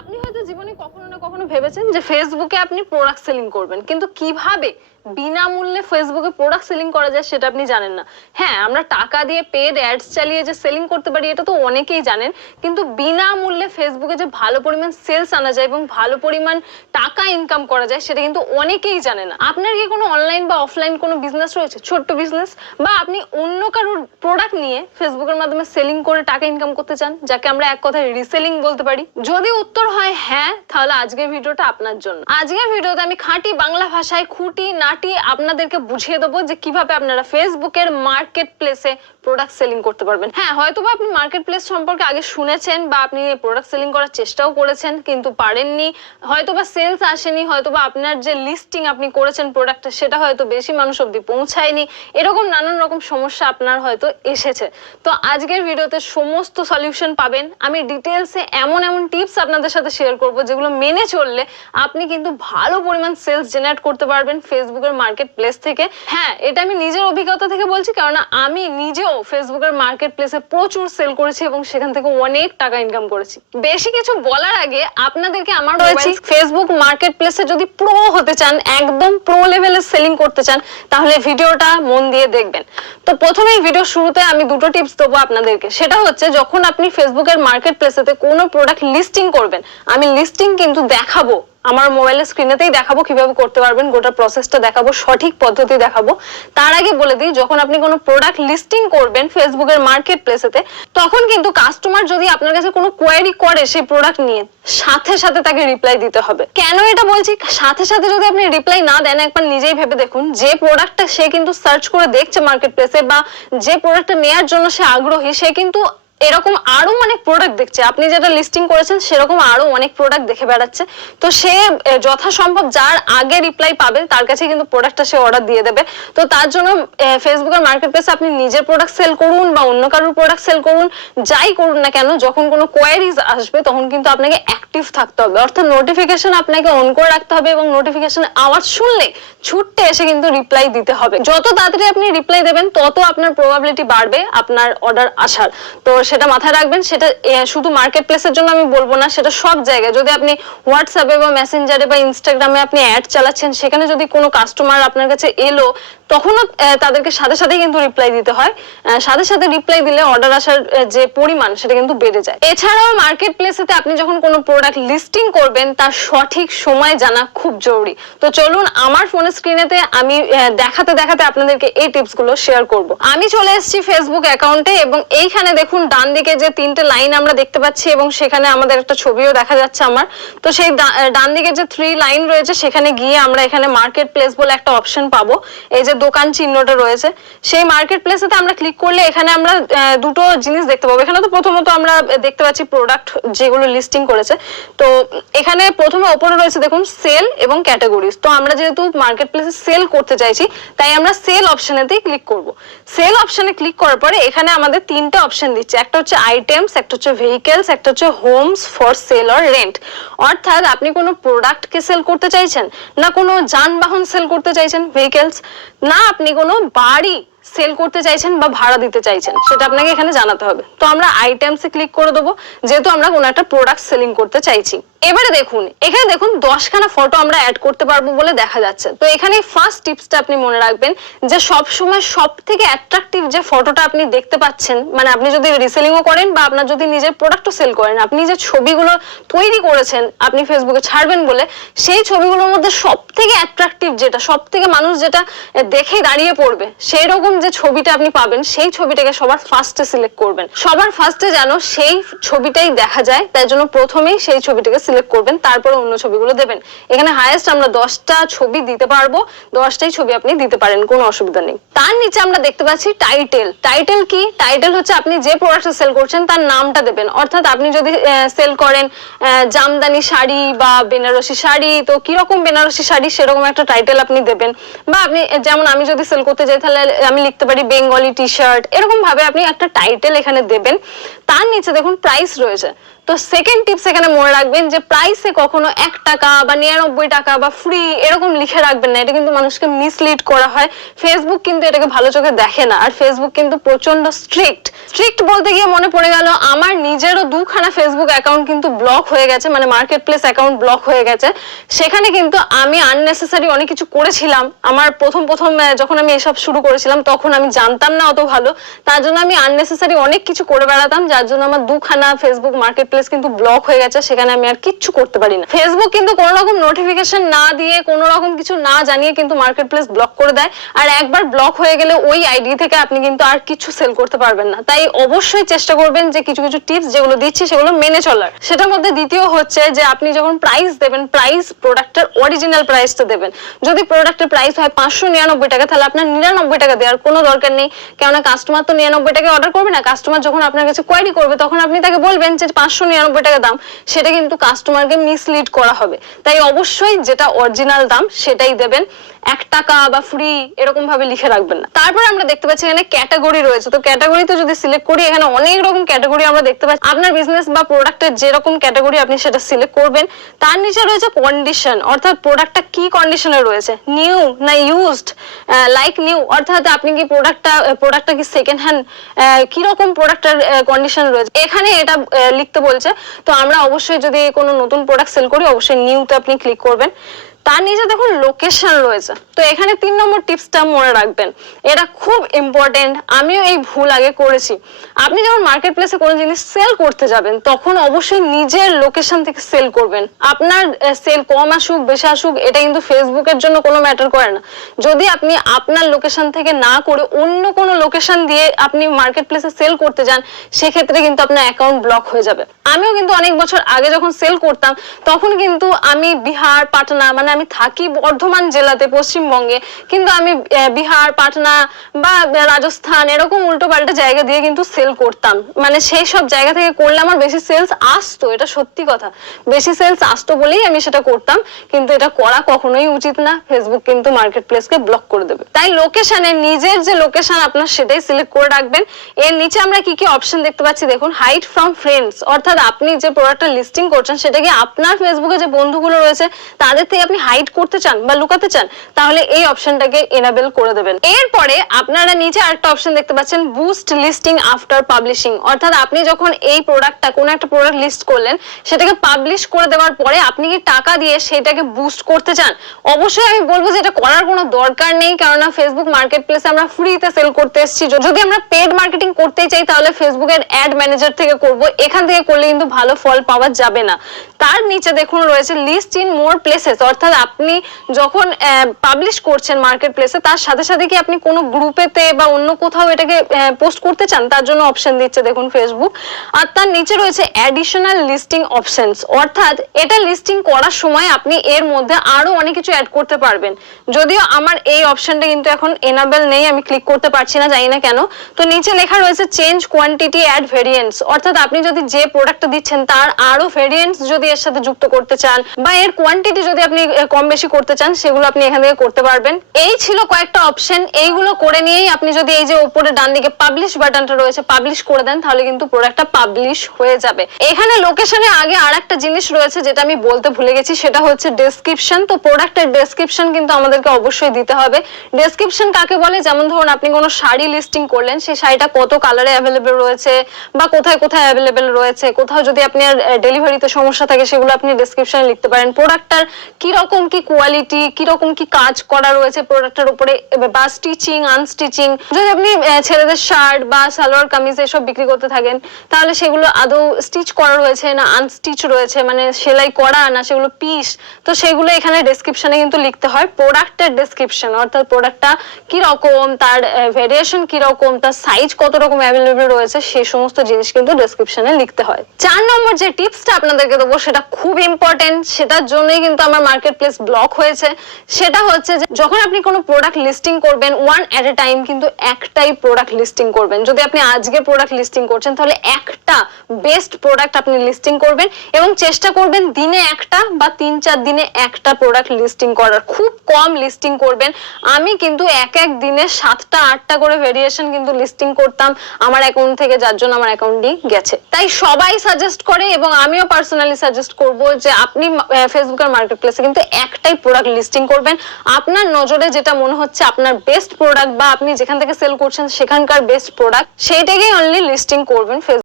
আপনি হয়তো জীবনে কখনো না কখনো ভেবেছেন যে ফেসবুকে আপনি প্রোডাক্ট সেলিং করবেন। কিন্তু কীভাবে বিনামূল্যে ফেসবুকে প্রোডাক্ট সেলিং করা যায় সেটা আপনি জানেন না। হ্যাঁ আমরা টাকা দিয়ে পেড অ্যাডস চালিয়ে যে সেলিং করতে পারি, এটা তো অনেকেই জানেন। কিন্তু বিনামূল্যে ফেসবুকে যে ভালো পরিমাণ সেলস আনা যায় এবং ভালো পরিমাণ টাকা ইনকাম করা যায়, সেটা কিন্তু অনেকেই জানে না। আপনার কি কোনো অনলাইন বা অফলাইন কোনো বিজনেস রয়েছে? ছোট্ট বিজনেস বা আপনি অন্য কারোর প্রোডাক্ট নিয়ে ফেসবুকের মাধ্যমে সেলিং করে টাকা ইনকাম করতে চান, যাকে আমরা এক কথায় রিসেলিং বলতে পারি? যদি উত্তর হয় হ্যাঁ তাহলে আজকের ভিডিওটা আপনার জন্য। আজকের ভিডিওতে আমি খাঁটি বাংলা ভাষায় খুঁটি নাটি আপনাদেরকে বুঝিয়ে যে কীভাবে আপনারা ফেসবুকের মার্কেট প্লেসে প্রোডাক্ট সেলিং করতে পারবেন। হ্যাঁ হয়তো বা আপনি মার্কেট প্লেস সম্পর্কে আগে শুনেছেন বা আপনি প্রোডাক্ট সেলিং করার চেষ্টাও করেছেন, কিন্তু পারেননি। হয়তো বা সেলস আসেনি হয়তো বা আপনার যে লিস্টিং আপনি করেছেন প্রোডাক্টটা সেটা হয়তো বেশি মানুষ অব্দি পৌঁছায়নি। এরকম নানান রকম সমস্যা আপনার হয়তো এসেছে। তো আজকের ভিডিওতে সমস্ত সলিউশন পাবেন। আমি ডিটেলসে এমন এমন টিপস আপনাদের সাথে শেয়ার করব যেগুলো মেনে চললে আপনি কিন্তু ভালো পরিমাণ সেলস জেনারেট করতে পারবেন ফেসবুকের মার্কেট প্লেস থেকে। হ্যাঁ এটা আমি নিজের অভিজ্ঞতা থেকে বলছি কারণ আমি নিজেও ফেসবুকের মার্কেট প্লেসে প্রচুর সেল করেছি এবং সেখান থেকে অনেক টাকা ইনকাম করেছি। বেশি কিছু বলার আগে আপনাদেরকে আমার রয়েছে ফেসবুক মার্কেট প্লেসে যদি প্রো হতে চান একদম প্রো লেভেলের সেলিং করতে চান তাহলে ভিডিওটা মন দিয়ে দেখবেন। তো প্রথমেই ভিডিও শুরুতে আমি দুটো টিপস দেবো আপনাদেরকে। সেটা হচ্ছে যখন আপনি ফেসবুকের মার্কেট প্লেসেতে কোনো প্রোডাক্ট লিস্টিং করবেন আমি লিস্টিং কিন্তু দেখাবো। আমার মোবাইলের স্ক্রিনেতেই দেখাবো কীভাবে করতে পারবেন, গোটা প্রসেসটা দেখাবো, সঠিক পদ্ধতি দেখাবো। তার আগে বলে দিই, যখন আপনি কোনো প্রোডাক্ট লিস্টিং করবেন ফেসবুকের মার্কেট প্লেসেতে তখন কিন্তু কাস্টমার যদি আপনার কাছে কোনো কোয়ারি করে সেই প্রোডাক্ট নিয়ে, সাথে সাথে তাকে রিপ্লাই দিতে হবে। কেন এটা বলছি? সাথে সাথে যদি আপনি রিপ্লাই না দেন, একবার নিজেই ভেবে দেখুন, যে প্রোডাক্টটা সে কিন্তু সার্চ করে দেখছে মার্কেট প্লেসে বা যে প্রোডাক্টটা নেয়ার জন্য সে আগ্রহী, সে কিন্তু এরকম আরও অনেক প্রোডাক্ট দেখছে। আপনি যেটা লিস্টিং করেছেন, সেরকম আরও অনেক প্রোডাক্ট দেখে বেড়াচ্ছে। তো সে যথাসম্ভব যার আগে রিপ্লাই পাবে, তার কাছে কিন্তু প্রোডাক্টটা সে অর্ডার দিয়ে দেবে। তো তার জন্য ফেসবুকের মার্কেট প্লেসে আপনি নিজের প্রোডাক্ট সেল করুন বা অন্য কারোর প্রোডাক্ট সেল করুন, যাই করুন না কেন, যখন কোনো কোয়ারিজ আসবে, তখন কিন্তু আপনাকে অ্যাক্টিভ থাকতে হবে। অর্থাৎ নোটিফিকেশন আপনাকে অন করে রাখতে হবে এবং নোটিফিকেশন আওয়াজ শুনলে ছুটতে এসে কিন্তু রিপ্লাই দিতে হবে। যত তাড়াতাড়ি আপনি রিপ্লাই দেবেন, তত আপনার প্রবাবিলিটি বাড়বে আপনার অর্ডার আসার। তো সেটা মাথায় রাখবেন, সেটা শুধু মার্কেট প্লেসের জন্য আমি বলব না, সেটা সব জায়গায়। যদি আপনি হোয়াটসঅ্যাপে বা মেসেঞ্জারে বা ইনস্টাগ্রামে আপনি অ্যাড চালাচ্ছেন, সেখানে যদি কোনো কাস্টমার আপনার কাছে এলো, তখনও তাদেরকে সাথে সাথে কিন্তু রিপ্লাই দিতে হয়। সাথে সাথে রিপ্লাই দিলে অর্ডার আসার যে পরিমাণ, সেটা কিন্তু বেড়ে যায়। এছাড়াও মার্কেট প্লেসেতে আপনি যখন কোনো প্রোডাক্ট লিস্টিং করবেন, তার সঠিক সময় জানা খুব জরুরি। তো চলুন, আমার ফোনের স্ক্রিনেতে আমি দেখাতে দেখাতে আপনাদেরকে এই টিপসগুলো শেয়ার করব। আমি চলে এসেছি ফেসবুক অ্যাকাউন্টে এবং এইখানে দেখুন ডান দিকে যে তিনটে লাইন আমরা দেখতে পাচ্ছি এবং সেখানে আমাদের একটা ছবিও দেখা যাচ্ছে আমার। তো সেই ডান দিকে যে থ্রি লাইন রয়েছে, সেখানে গিয়ে আমরা এখানে মার্কেট প্লেস বলে একটা অপশন পাবো। এই যে দোকান চিহ্নটা রয়েছে, সেই মার্কেট প্লেসেতে আমরা ক্লিক করলে এখানে আমরা দুটো জিনিস দেখতে পাবো। এখানে তো প্রথমত আমরা দেখতে পাচ্ছি প্রোডাক্ট যেগুলো লিস্টিং করেছে। তো এখানে প্রথমে ওপরে রয়েছে দেখুন সেল এবং ক্যাটাগরিজ তো আমরা যেহেতু মার্কেট প্লেসে সেল করতে চাইছি, তাই আমরা সেল অপশনেতেই ক্লিক করব। সেল অপশনে ক্লিক করার পরে এখানে আমাদের তিনটে অপশন দিচ্ছে। একটা হচ্ছে আইটেমস একটা হচ্ছে ভেহিকেলস একটা হচ্ছে homes for sale or rent অর্থাৎ আপনি কোনো প্রোডাক্টকে সেল করতে চাইছেন, না কোনো যানবাহন সেল করতে চাইছেন ভেহিকেলস না আপনি কোনো বাড়ি সেল করতে চাইছেন বা ভাড়া দিতে চাইছেন, সেটা আপনাকে এখানে জানাতে হবে। তো আমরা আইটেমসে ক্লিক করে দেবো, যেহেতু আমরা কোনো একটা প্রোডাক্ট সেলিং করতে চাইছি। এবারে দেখুন, এখানে দেখুন দশখানা ফটো আমরা অ্যাড করতে পারব বলে দেখা যাচ্ছে। তো এখানে ফার্স্ট টিপসটা আপনি মনে রাখবেন, যে সব সময় সব থেকে অ্যাট্রাকটিভ যে ফটোটা আপনি দেখতে পাচ্ছেন মানে আপনি যদি রিসেলিংও করেন বা আপনার যদি নিজের প্রোডাক্টও সেল করেন, আপনি যে ছবিগুলো তৈরি করেছেন, আপনি ফেসবুকে ছাড়বেন বলে, সেই ছবিগুলোর মধ্যে সব থেকে অ্যাট্রাকটিভ যেটা সব থেকে মানুষ যেটা দেখে দাঁড়িয়ে পড়বে, সেই রকম যে ছবিটা আপনি পাবেন, সেই ছবিটাকে সবার ফার্স্টে সিলেক্ট করবেন। সবার ফার্স্টে যেন সেই ছবিটাই দেখা যায়, তাই জন্য প্রথমেই সেই ছবিটাকে সিলেক্ট করবেন, তারপরে অন্য ছবিগুলো দেবেন। এখানে হাইয়েস্ট আমরা দশটা ছবি দিতে পারব, দশটাই ছবি আপনি দিতে পারেন, কোনো অসুবিধা নেই। তার নিচে আমরা দেখতে পাচ্ছি টাইটেল টাইটেল কি? টাইটেল হচ্ছে আপনি যে প্রোডাক্টটা সেল করছেন, তার নামটা দেবেন। অর্থাৎ আপনি যদি সেল করেন জামদানি শাড়ি বা বেনারসি শাড়ি, তো কীরকম বেনারসি শাড়ি, সেরকম একটা টাইটেল আপনি দেবেন। বা আপনি, যেমন আমি যদি সেল করতে যাই, তাহলে আমি লিখতে পারি বেঙ্গলি টি শার্ট এরকম ভাবে আপনি একটা টাইটেল এখানে দেবেন। তার নিচে দেখুন প্রাইস রয়েছে। তো সেকেন্ড টিপস এখানে মনে রাখবেন যে প্রাইসে কখনো এক টাকা বা নিরানব্বই টাকা বা ফ্রি এরকম লিখে রাখবেন না। এটা কিন্তু মানুষকে মিসলিড করা হয়। ফেসবুক কিন্তু এটাকে ভালো চোখে দেখে না। আর ফেসবুক কিন্তু প্রচণ্ড স্ট্রিক্ট স্ট্রিক্ট বলতে গিয়ে মনে পড়ে গেল আমার নিজেরও দুখানা ফেসবুক অ্যাকাউন্ট কিন্তু ব্লক হয়ে গেছে মানে মার্কেট প্লেস অ্যাকাউন্ট ব্লক হয়ে গেছে। সেখানে কিন্তু আমি আননেসেসারি অনেক কিছু করেছিলাম। আমার প্রথম প্রথম যখন আমি এসব শুরু করেছিলাম, তখন আমি জানতাম না অত ভালো। তার জন্য আমি আননেসেসারি অনেক কিছু করে বেড়াতাম যার জন্য আমার দুখানা ফেসবুক মার্কেট প্লেস কিন্তু ব্লক হয়ে গেছে, সেখানে আমি আর কিচ্ছু করতে পারি না। ফেসবুক কিন্তু কোনো রকম নোটিফিকেশন না দিয়ে, কোনো রকম কিছু না জানিয়ে কিন্তু মার্কেট প্লেস ব্লক করে দেয়। আর একবার ব্লক হয়ে গেলে ওই আইডি থেকে আপনি কিন্তু আর কিছু সেল করতে পারবেন না। তাই অবশ্যই চেষ্টা করবেন যে কিছু কিছু টিপস যেগুলো দিচ্ছি, সেগুলো মেনে চলার। সেটার মধ্যে দ্বিতীয় হচ্ছে যে আপনি যখন প্রাইস দেবেন প্রাইস প্রোডাক্টের অরিজিনাল প্রাইস প্রাইসটা দেবেন। যদি প্রোডাক্টের প্রাইস হয় পাঁচশো নিরানব্বই টাকা, তাহলে আপনার নিরানব্বই টাকা দেওয়ার কোনো দরকার নেই। কেননা কাস্টমার তো নিরানব্বই টাকা অর্ডার করবে না। কাস্টমার যখন আপনার কাছে কোয়ারি করবে, তখন আপনি তাকে বলবেন যে পাঁচশো নিরানব্বই টাকা দাম, সেটা কিন্তু কাস্টমারকে মিসলিড করা হবে। তাই অবশ্যই যেটা অরিজিনাল দাম, সেটাই দেবেন। এক টাকা বা ফ্রি এরকম ভাবে লিখে রাখবেন না। তারপর আমরা দেখতে পাচ্ছি এখানে ক্যাটাগরি রয়েছে। তো ক্যাটাগরিতে যদি সিলেক্ট করি, এখানে অনেক রকম ক্যাটাগরি আমরা দেখতে পাচ্ছি। আপনার বিজনেস বা প্রোডাক্টের যেরকম ক্যাটাগরি আপনি সেটা সিলেক্ট করবেন, তার নিচে রয়েছে কন্ডিশন অর্থাৎ প্রোডাক্টটা কি কন্ডিশনে রয়েছে? নিউ না ইউজড লাইক নিউ অর্থাৎ আপনি কি প্রোডাক্টটা প্রোডাক্টটা কি সেকেন্ড হ্যান্ড কীরকম প্রোডাক্টের কন্ডিশন রয়েছে। এখানে এটা লিখতে বলছে। তো আমরা অবশ্যই যদি কোনো নতুন প্রোডাক্ট সেল করি, অবশ্যই নিউতে আপনি ক্লিক করবেন। তার নিচে দেখুন লোকেশন রয়েছে। তো এখানে তিন নম্বর টিপসটা মনে রাখবেন। এটা খুব ইম্পর্টেন্ট আমিও এই ভুল আগে করেছি। আপনি যখন মার্কেট প্লেসে কোনো জিনিস সেল করতে যাবেন, তখন অবশ্যই নিজের লোকেশন থেকে সেল করবেন। আপনার সেল কম আসুক, বেশি আসুক, এটা কিন্তু ফেসবুকের জন্য কোনো ম্যাটার করে না। যদি আপনি আপনার লোকেশন থেকে না করে অন্য কোনো লোকেশন দিয়ে আপনি মার্কেট প্লেসে সেল করতে যান, সেক্ষেত্রে কিন্তু আপনার অ্যাকাউন্ট ব্লক হয়ে যাবে। আমিও কিন্তু অনেক বছর আগে যখন সেল করতাম, তখন কিন্তু আমি বিহার, পাটনা মানে আমি থাকি বর্ধমান জেলাতে, পশ্চিমবঙ্গে। কিন্তু আমি বিহার, পাটনা বা রাজস্থান এরকম উল্টো পাল্টা জায়গা দিয়ে কিন্তু সেল করতাম। মানে সেই সব জায়গা থেকে করলে আমার বেশি সেলস আসতো, এটা সত্যি কথা। বেশি সেলস আসতো বলেই আমি সেটা করতাম, কিন্তু এটা করা কখনোই উচিত না। ফেসবুক কিন্তু মার্কেট প্লেসকে ব্লক করে দেবে। তাই লোকেশনে নিজের যে লোকেশন আপনার সেটাই সিলেক্ট করে রাখবেন। এর নিচে আমরা কি কি অপশন দেখতে পাচ্ছি দেখুন হাইড ফ্রম ফ্রেন্ডস অর্থাৎ আপনি যে প্রোডাক্টটা লিস্টিং করছেন সেটাকে আপনার ফেসবুকে যে বন্ধুগুলো রয়েছে, তাদের থেকে আপনি হাইড করতে চান বা লুকাতে চান, তাহলে এই অপশনটাকে এনাবেল করে দেবেন। এরপরে আপনারা নিচে আরেকটা অপশন দেখতে পাচ্ছেন বুস্ট লিস্টিং আফটার পাবলিশিং অর্থাৎ আপনি যখন এই প্রোডাক্টটা কোনো একটা প্রোডাক্ট লিস্ট করলেন, সেটাকে পাবলিশ করে দেওয়ার পরে আপনি কি টাকা দিয়ে সেটাকে বুস্ট করতে চান? অবশ্যই আমি বলব যে এটা করার কোনো দরকার নেই, কেননা ফেসবুক মার্কেট প্লেসে আমরা ফ্রিতে সেল করতে এসেছি। যদি আমরা পেড মার্কেটিং করতেই চাই, তাহলে ফেসবুকের অ্যাড ম্যানেজার থেকে করব। এখান থেকে করলে কিন্তু ভালো ফল পাওয়া যাবে না। তার নিচে দেখুন রয়েছে লিস্ট ইন মোর প্লেসেস অর্থাৎ আপনি যখন পাবলিশ করছেন মার্কেট প্লেসে তার সাথে সাথে কি আপনি কোনো গ্রুপেতে বা অন্য কোথাও এটাকে পোস্ট করতে চান? তার জন্য অপশন দিচ্ছে দেখুন ফেসবুক আর তার নিচে রয়েছে অ্যাডিশনাল লিস্টিং অপশনস অর্থাৎ এটা লিস্টিং করার সময় আপনি এর মধ্যে আরও অনেক কিছু অ্যাড করতে পারবেন। যদিও আমার এই অপশনটা কিন্তু এখন এনাবেল নেই, আমি ক্লিক করতে পারছি না, জানি না কেন। তো নিচে লেখা রয়েছে চেঞ্জ কোয়ান্টিটি অ্যাড ভেরিয়েন্টস অর্থাৎ আপনি যদি যে প্রোডাক্টটা দিচ্ছেন, তার আরও ভেরিয়েন্টস যদি এর সাথে যুক্ত করতে চান, বা এর কোয়ান্টিটি যদি আপনি কম বেশি করতে চান, সেগুলো আপনি এখান থেকে করতে পারবেন। এই ছিল কয়েকটা অপশন এইগুলো করে নিয়েই আপনি যদি এই যে উপরে ডান দিকে পাবলিশ বাটনটা রয়েছে পাবলিশ করে দেন, তাহলে কিন্তু প্রোডাক্টটা পাবলিশ হয়ে যাবে। এখানে লোকেশনে আগে আর একটা জিনিস রয়েছে, যেটা আমি বলতে ভুলে গেছি, সেটা হচ্ছে ডেসক্রিপশন তো প্রোডাক্টের ডেসক্রিপশন কিন্তু আমাদেরকে অবশ্যই দিতে হবে। ডেসক্রিপশন কাকে বলে? যেমন ধরুন, আপনি কোনো শাড়ি লিস্টিং করলেন, সেই শাড়িটা কত কালারে অ্যাভেলেবেল রয়েছে, বা কোথায় কোথায় অ্যাভেলেবেল রয়েছে, কোথাও যদি আপনার ডেলিভারিতে সমস্যা থাকে, সেগুলো আপনি ডেসক্রিপশনে লিখতে পারেন। প্রোডাক্টটার কি রকম কি কোয়ালিটি কি রকম কি কাজ করা রয়েছে প্রোডাক্টের উপরে বা স্টিচিং আনস্টিচিং যদি আপনি ছেলেদের শার্ট বা সালোয়ার কামিজ এসব বিক্রি করতে থাকেন, তাহলে সেগুলো আদৌ স্টিচ করা রয়েছে না আনস্টিচ রয়েছে? মানে সেলাই করা না সেগুলো পিস তো সেগুলো এখানে ডেসক্রিপশনে কিন্তু লিখতে হয়। প্রোডাক্টের ডেসক্রিপশন অর্থাৎ প্রোডাক্টটা কি রকম তার ভেরিয়েশন কীরকম, তার সাইজ কত রকম অ্যাভেলেবেল রয়েছে সেই সমস্ত জিনিস কিন্তু ডেসক্রিপশনে লিখতে হয়। চার নম্বর যে টিপসটা আপনাদেরকে দেবো, সেটা খুব ইম্পর্টেন্ট সেটার জন্যই কিন্তু আমার মার্কেট প্লেস ব্লক হয়েছে, সেটা হচ্ছে যে যখন আপনি কোনো প্রোডাক্ট লিস্টিং করবেন ওয়ান এট এ টাইম কিন্তু একটাই প্রোডাক্ট লিস্টিং করবেন। যদি আপনি আজকে প্রোডাক্ট লিস্টিং করছেন, তাহলে একটা বেস্ট প্রোডাক্ট আপনি লিস্টিং করবেন এবং চেষ্টা করবেন দিনে একটা বা তিন চার দিনে একটা প্রোডাক্ট লিস্টিং করার। খুব কম লিস্টিং করবেন। আমি কিন্তু এক এক দিনে সাতটা, আটটা করে ভেরিয়েশন কিন্তু লিস্টিং করতাম আমার অ্যাকাউন্ট থেকে, যার জন্য আমার অ্যাকাউন্টই গেছে। তাই সবাই সাজেস্ট করে এবং আমিও পার্সোনালি সাজেস্ট করব যে আপনি ফেসবুকের মার্কেট প্লেসে কিন্তু একটাই প্রোডাক্ট লিস্টিং করবেন। আপনার নজরে যেটা মনে হচ্ছে আপনার বেস্ট প্রোডাক্ট বা আপনি যেখান থেকে সেল করছেন, সেখানকার বেস্ট প্রোডাক্ট সেইটাকেই অনলি লিস্টিং করবেন